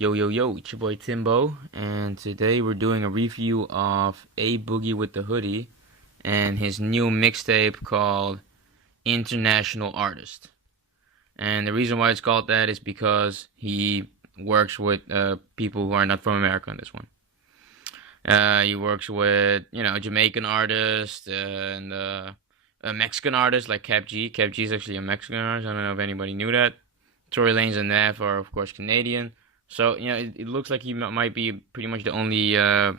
Yo, yo, yo, it's your boy Timbo, and today we're doing a review of A Boogie with the Hoodie and his new mixtape called International Artist. And the reason why it's called that is because he works with people who are not from America on this one. He works with, Jamaican artists and a Mexican artist like Cap G. Cap G is actually a Mexican artist. I don't know if anybody knew that. Tory Lanez and Nav are, of course, Canadian. So, it looks like he might be pretty much the only, or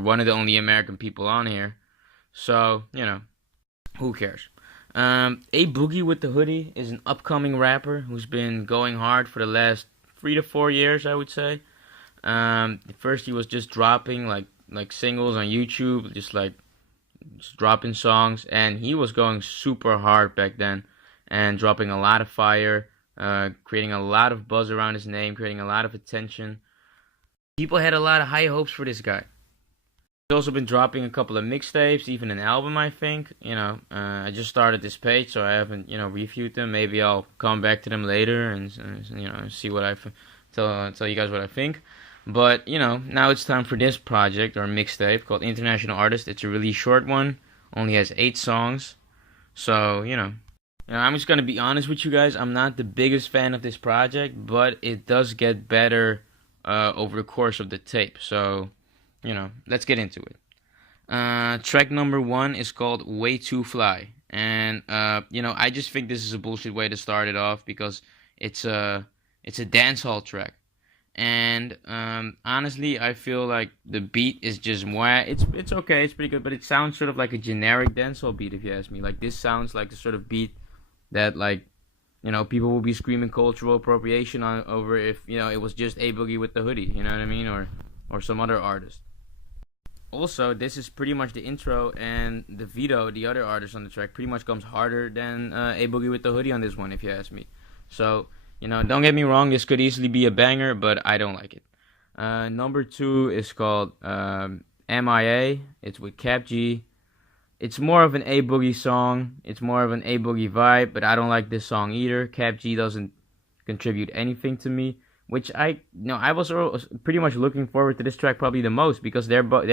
one of the only American people on here. So, who cares? A Boogie with the Hoodie is an upcoming rapper who's been going hard for the last 3 to 4 years, I would say. First he was just dropping like singles on YouTube, just dropping songs, and he was going super hard back then, and dropping a lot of fire. Creating a lot of buzz around his name, creating a lot of attention. People had a lot of high hopes for this guy. He's also been dropping a couple of mixtapes, even an album, I think. I just started this page, so I haven't, reviewed them. Maybe I'll come back to them later and see what tell you guys what I think. But, now it's time for this project, or mixtape, called International Artist. It's a really short one, only has 8 songs. So, I'm just going to be honest with you guys. I'm not the biggest fan of this project, but it does get better over the course of the tape. So, let's get into it. Track number 1 is called Way Too Fly. And, I just think this is a bullshit way to start it off because it's a dancehall track. And, honestly, I feel like the beat is just wah. It's okay, it's pretty good, but it sounds sort of like a generic dancehall beat, if you ask me. Like, this sounds like the sort of beat that people will be screaming cultural appropriation over if it was just A Boogie with the Hoodie, you know what I mean, or some other artist. Also, this is pretty much the intro, and the Vito, the other artist on the track, pretty much comes harder than A Boogie with the Hoodie on this one, if you ask me. So don't get me wrong, this could easily be a banger, but I don't like it. Number 2 is called MIA. It's with Cap G. It's more of an A Boogie song. It's more of an A Boogie vibe, but I don't like this song either. Cap G doesn't contribute anything to me, which I was pretty much looking forward to this track probably the most because they're both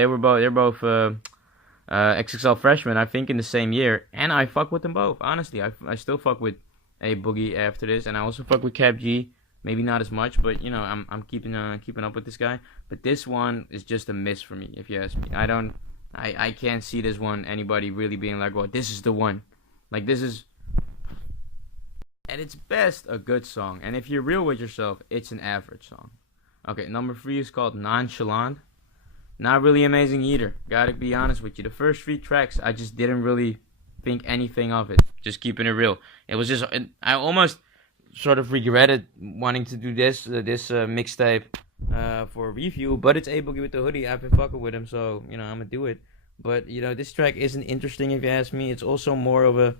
XXL freshmen, I think, in the same year, and I fuck with them both. Honestly, I still fuck with A Boogie after this, and I also fuck with Cap G. Maybe not as much, but I'm keeping up with this guy. But this one is just a miss for me, if you ask me. I can't see this one, anybody really being like, well, this is the one. Like, this is, at its best, a good song. And if you're real with yourself, it's an average song. Okay, number 3 is called Nonchalant. Not really amazing either. Gotta be honest with you. The first 3 tracks, I just didn't really think anything of it. Just keeping it real. It was just, I almost sort of regretted wanting to do this mixtape for a review, but it's A Boogie with the Hoodie. I've been fucking with him, so I'm gonna do it. But this track isn't interesting, if you ask me. It's also more of a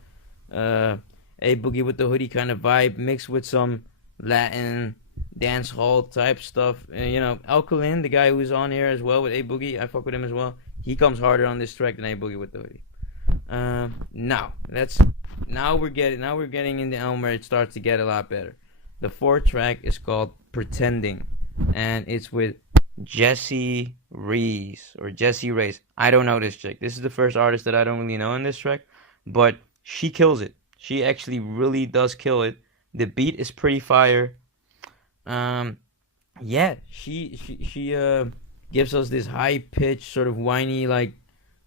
A Boogie with the Hoodie kind of vibe mixed with some Latin dance hall type stuff. Alkaline, the guy who's on here as well with A Boogie, I fuck with him as well. He comes harder on this track than A Boogie with the Hoodie. Now we're getting in the elm where it starts to get a lot better. The 4th track is called Pretending, and it's with Jessie Reyes. I don't know this chick. This is the first artist that I don't really know in this track, but she kills it. She actually really does kill it. The beat is pretty fire. She gives us this high pitched sort of whiny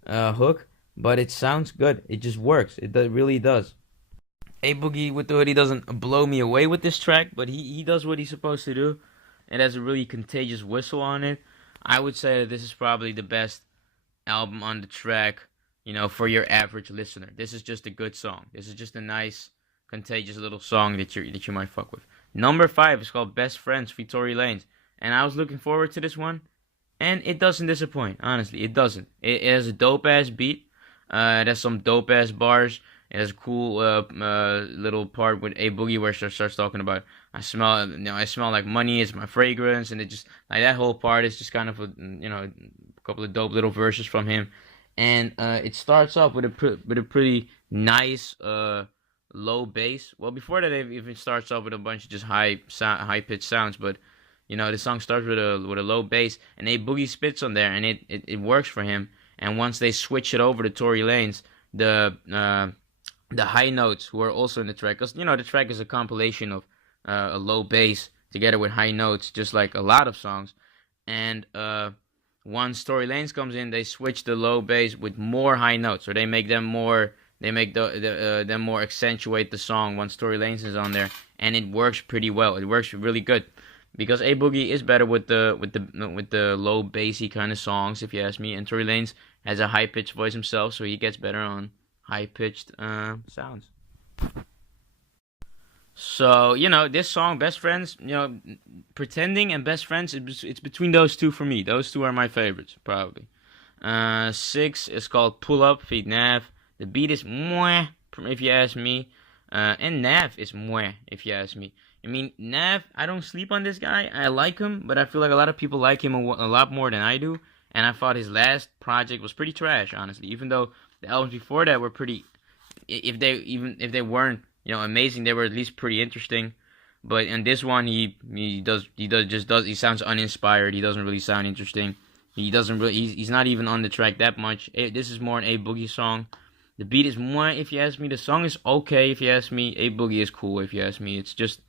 hook, but it sounds good. It just works. It really does. A Boogie with the Hoodie doesn't blow me away with this track, but he does what he's supposed to do. It has a really contagious whistle on it. I would say that this is probably the best album on the track, for your average listener. This is just a good song. This is just a nice, contagious little song that you might fuck with. Number 5 is called Best Friends with Tory Lanez, and I was looking forward to this one, and it doesn't disappoint. Honestly, it doesn't. It has a dope ass beat. It has some dope ass bars. It has a cool little part with A Boogie where she starts talking about I smell like money. It's my fragrance, and it just like that whole part is just kind of a couple of dope little verses from him, and it starts off with a pretty nice low bass. Well, before that, it even starts off with a bunch of just high pitched sounds, but The song starts with a low bass, and A Boogie spits on there, and it works for him. And once they switch it over to Tory Lanez, the high notes who are also in the track, because the track is a compilation of a low bass together with high notes, just like a lot of songs. And once Tory Lanez comes in, they switch the low bass with more high notes, or they make them more. They make them more accentuate the song once Tory Lanez is on there, and it works pretty well. It works really good because A Boogie is better with the low bassy kind of songs, if you ask me. And Tory Lanez has a high pitched voice himself, so he gets better on high pitched sounds. So this song, Best Friends, Pretending and Best Friends, it's between those two for me. Those two are my favorites, probably. 6 is called Pull Up, feat. Nav. The beat is mwah, if you ask me. And Nav is mwah, if you ask me. I mean, Nav, I don't sleep on this guy. I like him, but I feel like a lot of people like him a lot more than I do. And I thought his last project was pretty trash, honestly. Even though the albums before that were pretty, if they weren't, amazing, they were at least pretty interesting. But in this one, he sounds uninspired. He doesn't really sound interesting. He's not even on the track that much. This is more an A Boogie song. The beat is more, if you ask me. The song is okay, if you ask me. A Boogie is cool, if you ask me. It's just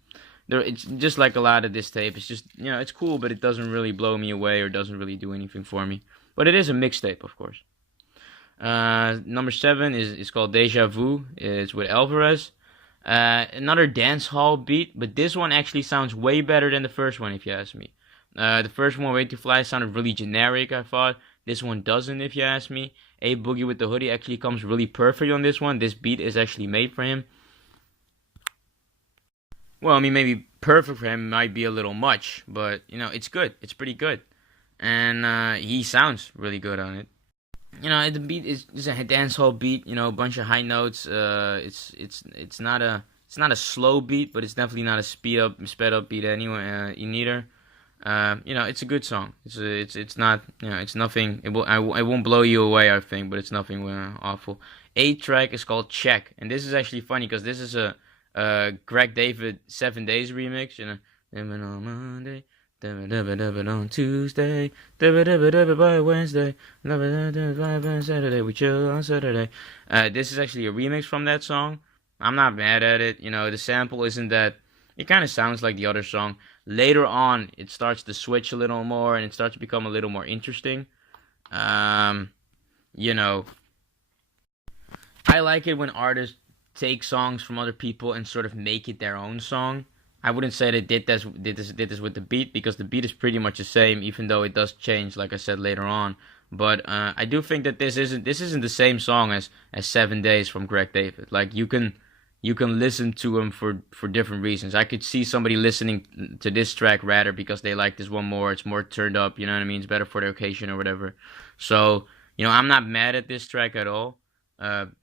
like a lot of this tape. It's just, it's cool, but it doesn't really blow me away or doesn't really do anything for me. But it is a mixtape, of course. Number 7 is called Deja Vu. It's with Alvarez. Another dance hall beat, but this one actually sounds way better than the first one, if you ask me. The first one, Way to Fly, sounded really generic, I thought. This one doesn't, if you ask me. A Boogie with the Hoodie actually comes really perfect on this one. This beat is actually made for him. Well, I mean, maybe perfect for him might be a little much, but, it's good. It's pretty good. And he sounds really good on it. The beat is a dancehall beat. A bunch of high notes. It's not a slow beat, but it's definitely not a sped up beat anyway. Neither. It's a good song. It's not. It's nothing. It won't blow you away, I think, but it's nothing awful. 8th track is called Check, and this is actually funny because this is a Greg David 7 Days remix. On Monday. On Tuesday, by Wednesday, by Saturday, we chill on Saturday. This is actually a remix from that song. I'm not mad at it. The sample isn't that. It kind of sounds like the other song. Later on, it starts to switch a little more, and it starts to become a little more interesting. I like it when artists take songs from other people and sort of make it their own song. I wouldn't say they did this with the beat, because the beat is pretty much the same, even though it does change, like I said, later on. But I do think that this isn't the same song as 7 Days from Greg David. Like, you can listen to him for different reasons. I could see somebody listening to this track rather because they like this one more. It's more turned up, you know what I mean? It's better for the occasion or whatever. So, I'm not mad at this track at all.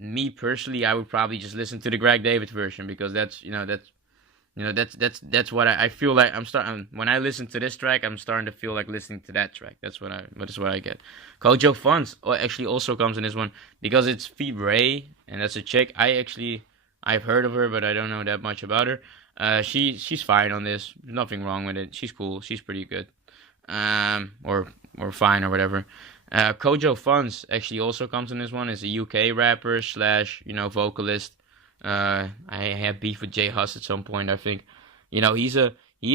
Me personally, I would probably just listen to the Greg David version, because that's what I feel like. When I listen to this track, I'm starting to feel like listening to that track. That's what I get. Kojo Funds actually also comes in this one because it's feat. Ray, and that's a chick. I've heard of her, but I don't know that much about her. She's fine on this. There's nothing wrong with it. She's cool. She's pretty good. Or fine or whatever. Kojo Funds actually also comes in this one. Is a UK rapper / vocalist. I had beef with J Hus at some point, I think. He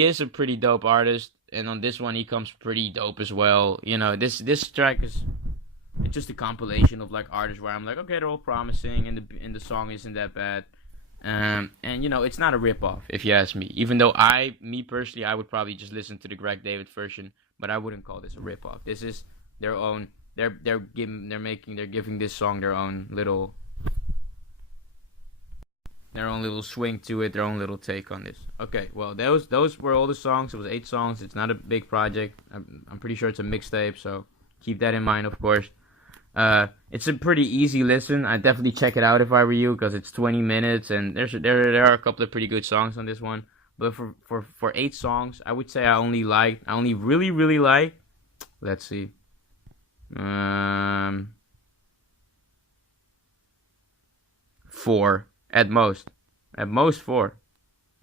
is a pretty dope artist, and on this one he comes pretty dope as well. This track it's just a compilation of like artists where I'm like, okay, they're all promising, and the song isn't that bad. And it's not a rip-off, if you ask me. Even though me personally, I would probably just listen to the Greg David version, but I wouldn't call this a rip-off. This is their own. They're giving this song their own little swing to it, their own little take on this. Okay, well, those were all the songs. It was 8 songs. It's not a big project. I'm pretty sure it's a mixtape, so keep that in mind, of course. It's a pretty easy listen. I'd definitely check it out if I were you, because it's 20 minutes, and there are a couple of pretty good songs on this one. But for 8 songs, I would say I only really, really like, let's see, 4 at most 4,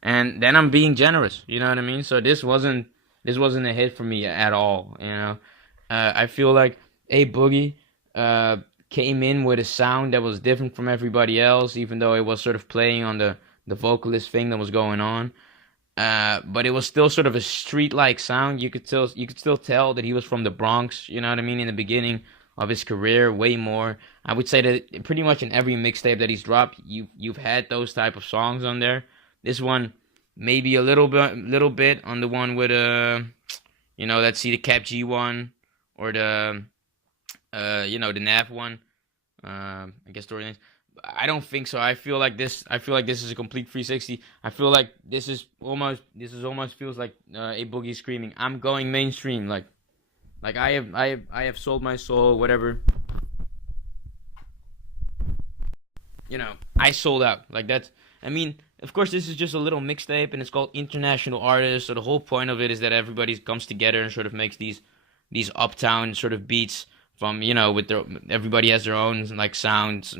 and then I'm being generous, you know what I mean? So this wasn't this wasn't a hit for me at all. You know, I feel like A Boogie came in with a sound that was different from everybody else, even though it was sort of playing on the vocalist thing that was going on. But it was still sort of a street-like sound. You could still tell that he was from the Bronx. You know what I mean? In the beginning of his career, way more. I would say that pretty much in every mixtape that he's dropped, you've had those type of songs on there. This one, maybe a little bit on the one with let's see, the Cap G one or the the Nav one. I guess story names. I don't think so. I feel like this. I feel like this is a complete 360. I feel like this is almost feels like A Boogie screaming, "I'm going mainstream." Like I have sold my soul. Whatever. I sold out. Like that's. I mean, of course, this is just a little mixtape, and it's called International Artists. So the whole point of it is that everybody comes together and sort of makes these uptown sort of beats from with everybody has their own like sounds.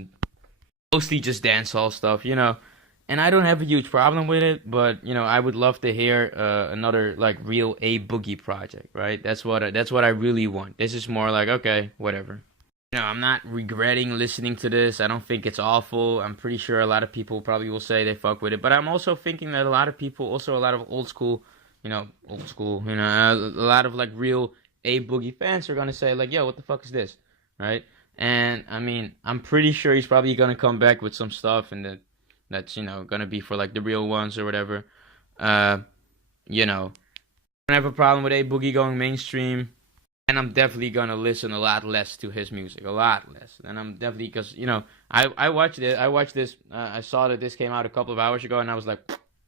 Mostly just dancehall stuff. And I don't have a huge problem with it, but I would love to hear another like real A Boogie project, right? That's what I really want. This is more like, okay, whatever. I'm not regretting listening to this. I don't think it's awful. I'm pretty sure a lot of people probably will say they fuck with it, but I'm also thinking that a lot of people, also a lot of old school, a lot of like real A Boogie fans are gonna say like, yo, what the fuck is this, right? And I mean, I'm pretty sure he's probably gonna come back with some stuff, and that's gonna be for like the real ones or whatever. I don't have a problem with A Boogie going mainstream, and I'm definitely gonna listen a lot less to his music, a lot less. And I'm definitely because I watched it. I watched this. I saw that this came out a couple of hours ago, and I was like,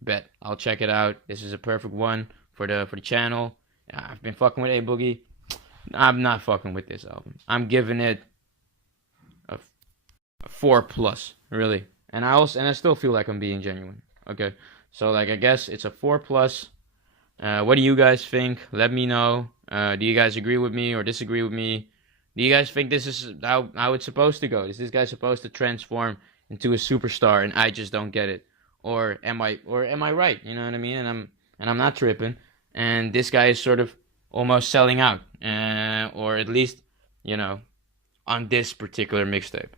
bet I'll check it out. This is a perfect one for the channel. I've been fucking with A Boogie. I'm not fucking with this album. I'm giving it a 4+, really. And I still feel like I'm being genuine. Okay, so like I guess it's a 4+. What do you guys think? Let me know. Do you guys agree with me or disagree with me? Do you guys think this is how it's supposed to go? Is this guy supposed to transform into a superstar and I just don't get it? Or am I right? You know what I mean? And I'm not tripping. And this guy is sort of almost selling out, or at least on this particular mixtape.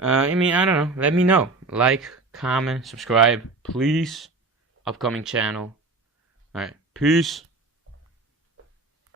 I mean, I don't know. Let me know. Like, comment, subscribe, please. Upcoming channel. All right. Peace.